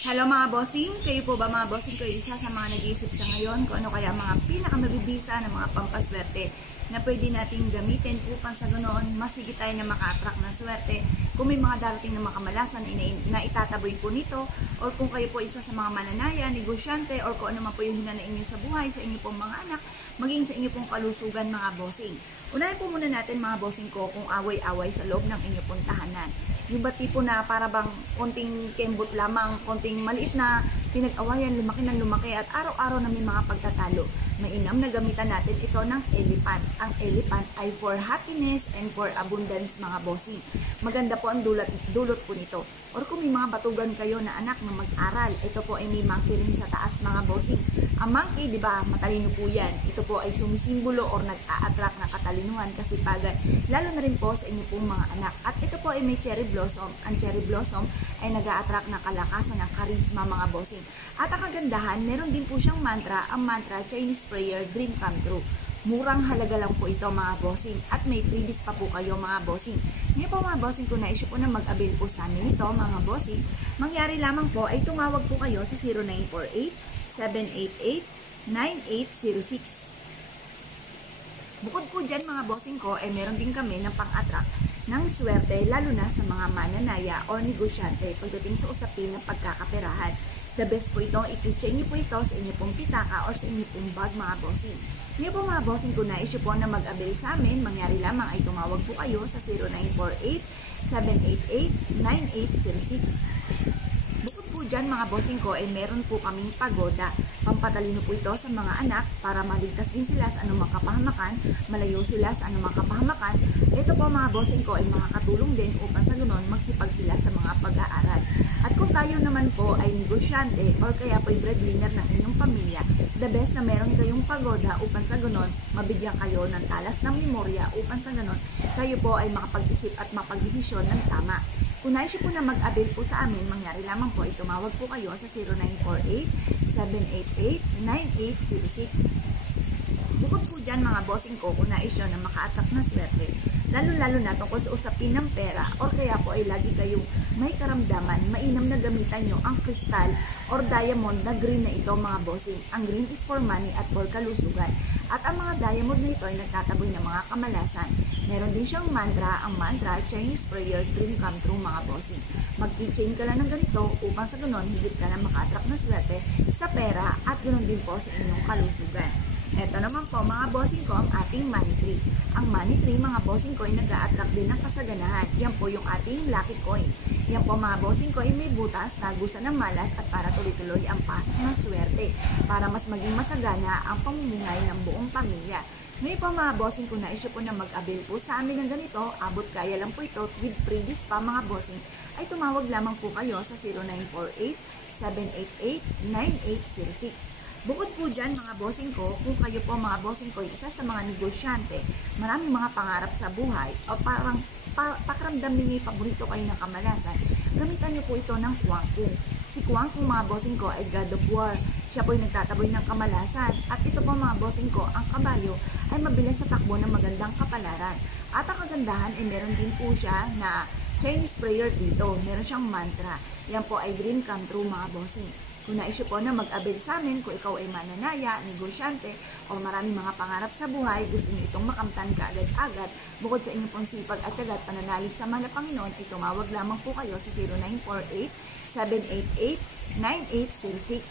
Hello mga bossing, kayo po ba mga bossing ko isa sa mga nag-iisip sa ngayon kung ano kaya mga pinakamabibisa ng mga pampaswerte na pwede nating gamitin upang sa ganoon masigit tayo na maka-attract ng swerte kung may mga darating na makamalasan na itataboy po nito, or kung kayo po isa sa mga mananaya, negosyante, or kung ano man po yung hinanain inyo sa buhay, sa inyo pong mga anak, maging sa inyo pong kalusugan mga bossing. Unahin po muna natin mga bossing ko kung away-away sa loob ng inyo pong tahanan. Yung ba tipo na para bang konting kembot lamang, konting maliit na pinag-awayan, lumaki ng lumaki at araw-araw na may mga pagtatalo. Mainam na gamitan natin ito ng elephant. Ang elephant ay for happiness and for abundance mga bossing. Maganda po ang dulot po nito. Or kung may mga batugan kayo na anak na mag-aral, ito po ay may monkey rin sa taas mga bossing. Ang monkey, di ba, matalino po yan. Ito po ay sumisimbolo or nag-a-attract ng katalinuhan, kasipagan, lalo na rin po sa inyo pong mga anak. At ito po ay may cherry blossom. Ang cherry blossom ay nag-a-attract ng kalakasan ng charisma mga bossing. At ang kagandahan, meron din po siyang mantra, ang mantra Chinese prayer, dream come true. Murang halaga lang po ito mga bossing at may freebies pa po kayo mga bossing. Ngayon po mga bossing, kung na-issue po na mag-avail po sa amin ito mga bossing, mangyari lamang po ay tumawag po kayo sa 0948-788-9806. Bukod po dyan mga bossing ko, meron din kami ng pang-attract ng swerte lalo na sa mga mananaya o negosyante pagdating sa usapin ng pagkakaperahan. The best po ito, i-chain niyo po ito sa inyo pong pitaka or sa inyo pong bag mga bossing. Ngayon po mga bossing, kung na-issue po na mag-avail sa amin, mangyari lamang ay tumawag po kayo sa 0948-788-9806. Bukod po dyan mga bossing ko, meron po kaming pagoda. Pampatalino po ito sa mga anak para maligtas din sila sa anumang kapahamakan, malayo sila sa anumang kapahamakan. Ito po mga bossing ko ay makakatulong din upang sa ganoon magsipag sila sa mga pag-aaral. At kung tayo naman po ay negosyante or kaya po ay breadwinner ng inyong pamilya, the best na meron kayong pagoda upang sa ganoon mabigyan kayo ng talas ng memorya upang sa ganoon kayo po ay makapag-isip at mapag-desisyon ng tama. Kung na-issue po na mag-avail po sa amin, mangyari lamang po ay tumawag po kayo sa 0948-788-9806. Bukod po dyan mga bossing ko, kung na-issue na maka-attract na swerte, lalo-lalo na tungkol sa usapin ng pera or kaya po ay lagi kayong may karamdaman, mainam na gamitan nyo ang kristal or diamond na green na ito mga bossing. Ang green is for money at for kalusugan. At ang mga diamond na ito ay nagtataboy ng mga kamalasan. Meron din siyang mantra, ang mantra Chinese prayer, dream come true mga bossing. Mag-keychain ka lang ng ganito upang sa ganon higit ka na maka-attract ng swerte sa pera at ganon din po sa inyong kalusugan. Ito naman po mga bossing ko ang ating money tree. Ang money tree mga bossing ko ay nag-a-attract din ng kasaganahan. Yan po yung ating lucky coin. Yan po mga bossing ko ay may butas, tagusan ng malas at para tuloy-tuloy ang pasok ng swerte para mas maging masagana ang pamumuhay ng buong pamilya. Ngayon po mga bossing ko na-issue po na mag-avail po sa amin ng ganito, abot kaya lang po ito with freebies pa mga bossing, ay tumawag lamang po kayo sa 0948-788-9806. Bukod po dyan mga bossing ko, kung kayo po mga bossing ko isa sa mga negosyante, maraming mga pangarap sa buhay o parang pakiramdam ninyo yung paborito kayo ng kamalasan, gamitan nyo po ito ng kuwangkung. Si kuwangkung mga bossing ko ay God of War. Siya po ay nagtataboy ng kamalasan. At ito po mga bossing ko, ang kabayo ay mabilis sa takbo ng magandang kapalaran. At ang kagandahan ay meron din po siya na Chinese prayer dito. Meron siyang mantra. Yan po ay dream come true mga bossing. Kung na-issue po na mag-avail sa amin, kung ikaw ay mananaya, negosyante, o maraming mga pangarap sa buhay, gusto niyo itong makamtan kaagad-agad, bukod sa inyong pong sipag at tiyaga at pananalig sa mahal na Panginoon, ay tumawag lamang po kayo sa 0948-788-9806.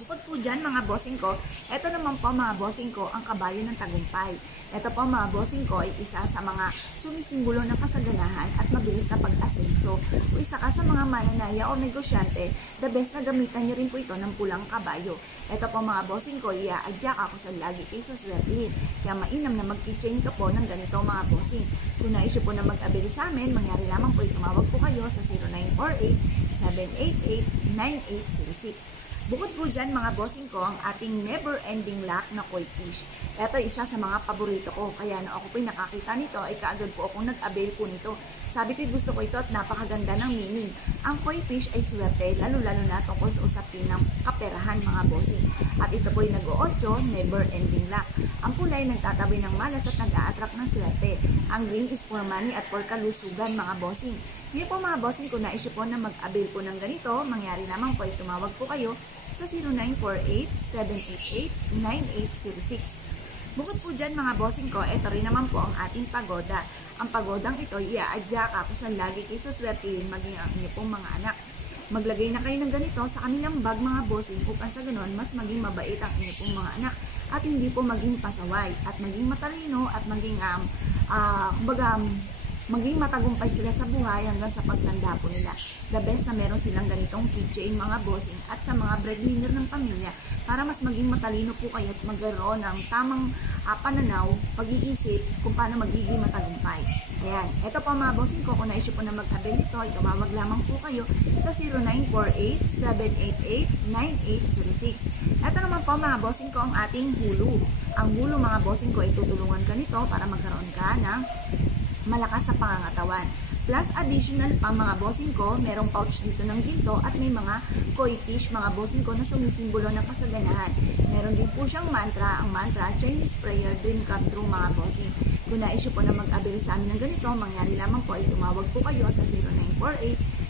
Bukod po dyan mga bossing ko, ito naman po mga bossing ko ang kabayo ng tagumpay. Ito po mga bossing ko ay isa sa mga sumisimbolo ng kasaganahan at mabilis na pag-asenso. Kung isa ka sa mga mananaya o negosyante, the best na gamitan nyo rin po ito ng pulang kabayo. Ito po mga bossing ko, iaadyak ako sa lagi kayo sa swertihin. Kaya mainam na mag-keychain ka po ng ganito mga bossing. Kung na-issue po na mag-avail sa amin, mangyari lamang po tumawag po kayo sa 0948-788-9806. Bukod po dyan mga bossing ko, ang ating never-ending luck na koi fish. Ito isa sa mga paborito ko, kaya na ako po'y nakakita nito ay kaagad po akong nag-avail po nito. Sabi ko gusto ko ito at napakaganda ng meaning. Ang koi fish ay swerte, lalo-lalo na tungkol sa usapin ng kaperahan mga bossing. At ito po ay nag-o-8, never ending luck. Ang kulay nagtatabi ng malas at nag-a-attract ng swerte. Ang green is for money at for kalusugan mga bossing. Ngayon po mga bossing, kung naisip po na mag-avail po ng ganito, mangyari lamang po ay tumawag po kayo sa 0948-788-9806. Bukod po dyan mga bossing ko, ito rin naman po ang ating pagoda. Ang pagodang ito, iaadya ka kung saan lagi kayo suswertihin maging ang inyo pong mga anak. Maglagay na kayo ng ganito sa kanilang bag mga bossing upang sa ganon mas maging mabait ang inyo pong mga anak at hindi po maging pasaway at maging matalino at maging maging matagumpay sila sa buhay hanggang sa pagtanda po nila. The best na meron silang ganitong keychain mga bossing at sa mga breadwinner ng pamilya para mas maging matalino po kayo at magkaroon ng tamang pananaw, pag-iisip kung paano magiging matagumpay. Ayan. Ito po mga bossing ko, kung na-issue po na mag-avail ito, ay tumawag lamang po kayo sa 0948-788-9806. Ito naman po mga bossing ko ang ating hulu. Ang hulu mga bossing ko ay tutulungan ka nito para magkaroon ka ng malakas sa pangangatawan. Plus additional pa mga bossing ko, merong pouch dito ng ginto at may mga koi fish mga bossing ko na sumisimbolo ng kasaganahan. Meron din po siyang mantra, ang mantra Chinese prayer dream come true mga bossing. Kung na-issue po na mag-avail sa amin ng ganito, mangyari lamang po ay tumawag po kayo sa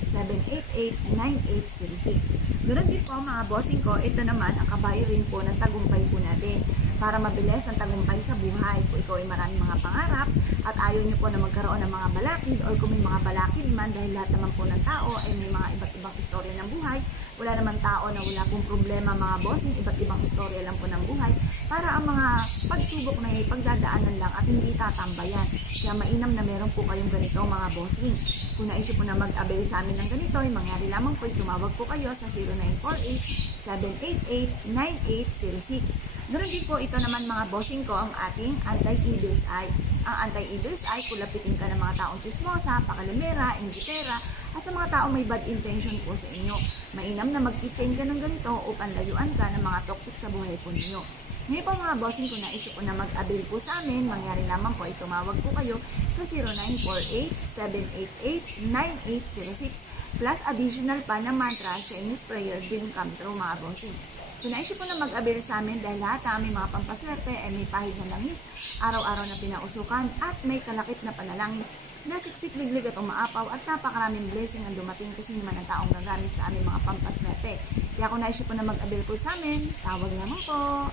0948-788-9806. Ganoon din po mga bossing ko, ito naman ang kabayo rin po ng tagumpay po natin. Para mabilis ang tagumpay sa buhay. Kung ikaw ay maraming mga pangarap at ayaw nyo po na magkaroon ng mga balakid or kung may mga balakid man dahil lahat naman po ng tao ay may mga iba't ibang istorya ng buhay. Wala naman tao na wala pong problema mga bossing, iba't ibang istorya lang po ng buhay para ang mga pagsubok na ay pagdadaanan lang at hindi tatambayan. Kaya mainam na meron po kayong ganito mga bossing. Kung na-issue po na mag-avail sa amin ng ganito, ay mangyari lamang po tumawag po kayo sa 0948-788-9806. Ganoon din po ito naman mga bossing ko ang ating anti-evil's eye. Ang anti-evil's eye, kulapitin ka ng mga taong chismosa, pakalimera, inggitera, at sa mga taong may bad intention po sa inyo. Mainam na mag-kitchen ka ng ganito upang layuan ka ng mga toxic sa buhay po ninyo. Ngayon po mga bossing ko na-issue po na mag-avail po sa amin, mangyari lamang po ay tumawag po kayo sa 0948-788-9806 plus additional pa na mantra Chinese prayer dream come true mga bossing. So, na-issue po na mag-avail sa amin dahil lahat ng aming mga pampaswerte ay may pahid na langis, araw-araw na pinausukan at may kalakip na panalangin na siksik, liglig at umaapaw at napakaraming blessing ang dumating kung sino man ang taong gagamit sa aming mga pampaswerte. Kaya kung na-issue po na mag-avail po sa amin, tawag lamang po.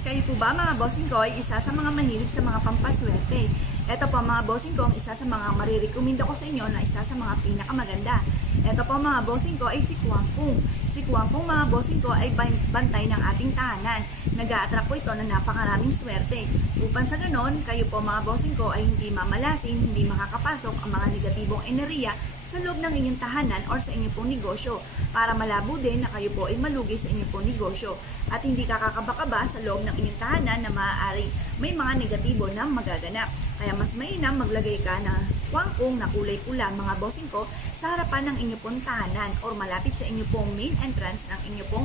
Kayo po ba mga bossing ko ay isa sa mga mahilig sa mga pampaswerte? Ito po mga bossing ko ang isa sa mga marirekomenda ko sa inyo na isa sa mga pinakamaganda. Ito po mga bossing ko ay si Kuangpung. Si Kuangpung mga bossing ko ay bantay ng ating tahanan. Nag-a-attract po ito ng napakaraming swerte. Upang sa ganon, kayo po mga bossing ko ay hindi mamalasin, hindi makakapasok ang mga negatibong enerhiya sa loob ng inyong tahanan or sa inyong pong negosyo para malabo din na kayo po ay malugi sa inyong pong negosyo at hindi kakakaba-kaba sa loob ng inyong tahanan na maaaring may mga negatibo na magaganap. Kaya mas mainam maglagay ka ng kuangkong na kulay pula mga bossing ko sa harapan ng inyong pong tahanan or malapit sa inyong pong main entrance ng inyong pong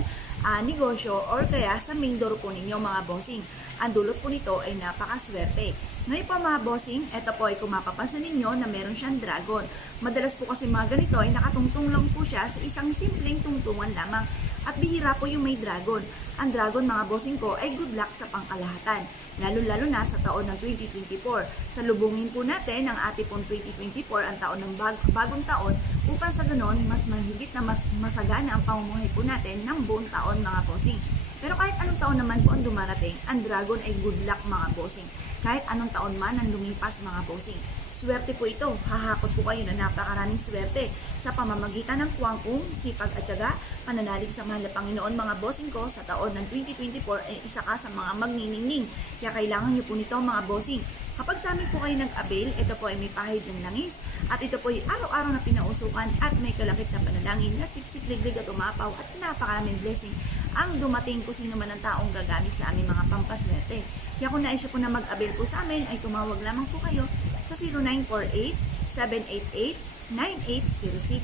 negosyo or kaya sa main door po ninyo mga bossing. Ang dulot po nito ay napakaswerte. Ngayon po mga bossing, ito po ay kung mapapansin ninyo na meron siyang dragon. Madalas po kasi mga ganito ay nakatungtong lang po siya sa isang simpleng tungtungan lamang. At bihira po yung may dragon. Ang dragon mga bossing ko ay good luck sa pangkalahatan. Lalo-lalo na sa taon ng 2024. Salubungin po natin ang ating pong 2024, ang taon ng bagong taon, upang sa ganon mas mahigit na mas masagana ang pamumuhay po natin ng buong taon mga bossing. Pero kahit anong taon naman po ang dumarating, ang dragon ay good luck mga bossing. Kahit anong taon man ang lumipas mga bossing. Swerte po ito. Hahakot po kayo na napakaraming swerte sa pamamagitan ng kuangkong, sipag at tiyaga, pananalig sa mahal na Panginoon mga bossing ko sa taon ng 2024 ay isa ka sa mga magniningning. Kaya kailangan nyo po nito mga bossing. Kapag sa amin po kayo nag-avail, ito po ay may pahid ng langis at ito po ay araw-araw na pinausukan at may kalakip na panalangin na siksik, liglig at umapaw at napakaraming blessing ang dumating kung sino man ang taong gagamit sa aming mga pampaswerte. Kaya kung naisya po na mag-avail po sa amin, ay tumawag lamang po kayo sa 0948-788-9806.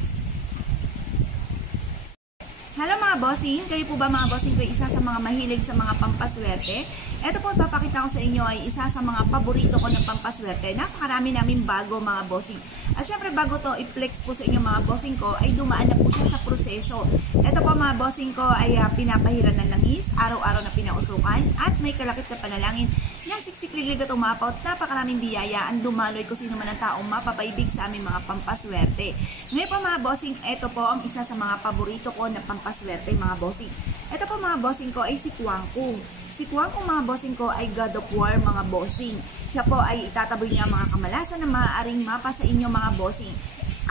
Hello mga bossing! Kayo po ba mga bossing ko isa sa mga mahilig sa mga pampaswerte? Ito po, papakita ko sa inyo ay isa sa mga paborito ko na pampaswerte. Napakarami namin bago mga bossing. At syempre bago to i-flex po sa inyo mga bossing ko, ay dumaan na po siya sa proseso. Ito po mga bossing ko ay pinapahiran ng langis, araw-araw na pinausukan, at may kalakip na panalangin na siksikliglig at umapaw. Napakaraming biyaya ang dumaloy kung sino man ang taong mapapaibig sa aming mga pampaswerte. Ngayon po mga bossing, ito po ang isa sa mga paborito ko na pampaswerte mga bossing. Ito po mga bossing ko ay si Kwangkung. Si Kwangkung mga bossing ko ay God of War mga bossing. Siya po ay itataboy niya mga kamalasan na maaaring mapa sa inyo mga bossing.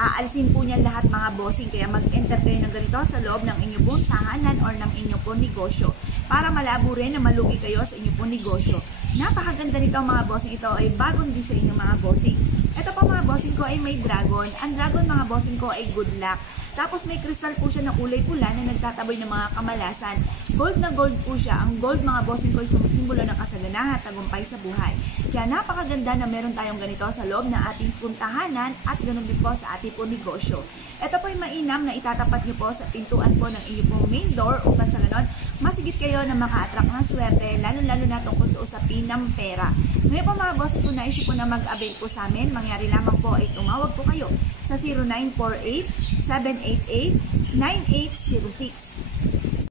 Aalisin po niya lahat mga bossing, kaya mag-enter kayo ng ganito sa loob ng inyong pong tahanan or ng inyong pong negosyo para malabo rin na malugi kayo sa inyong pong negosyo. Napakaganda nito mga bossing, ito ay bagong din sa inyong mga bossing. Ito pa mga bossing ko ay may dragon. Ang dragon mga bossing ko ay good luck. Tapos may crystal po siya na kulay pula na nagtataboy ng mga kamalasan. Gold na gold po siya. Ang gold mga bossing ko ay sumisimbolo ng kasaganahan at tagumpay sa buhay. Kaya napakaganda na meron tayong ganito sa loob ng ating puntahanan at ganoon din po sa ating po negosyo. Ito po ay mainam na itatapat niyo po sa pintuan po ng inyong pong main door upang sa ganon masigit kayo na maka-attract ng swerte, lalo-lalo na tungkol sa usapin ng pera. Ngayon po mga bossing ko, naisip po na mag-avail po sa amin. Mangyari lamang po ay tumawag po kayo sa 0948-788-9806.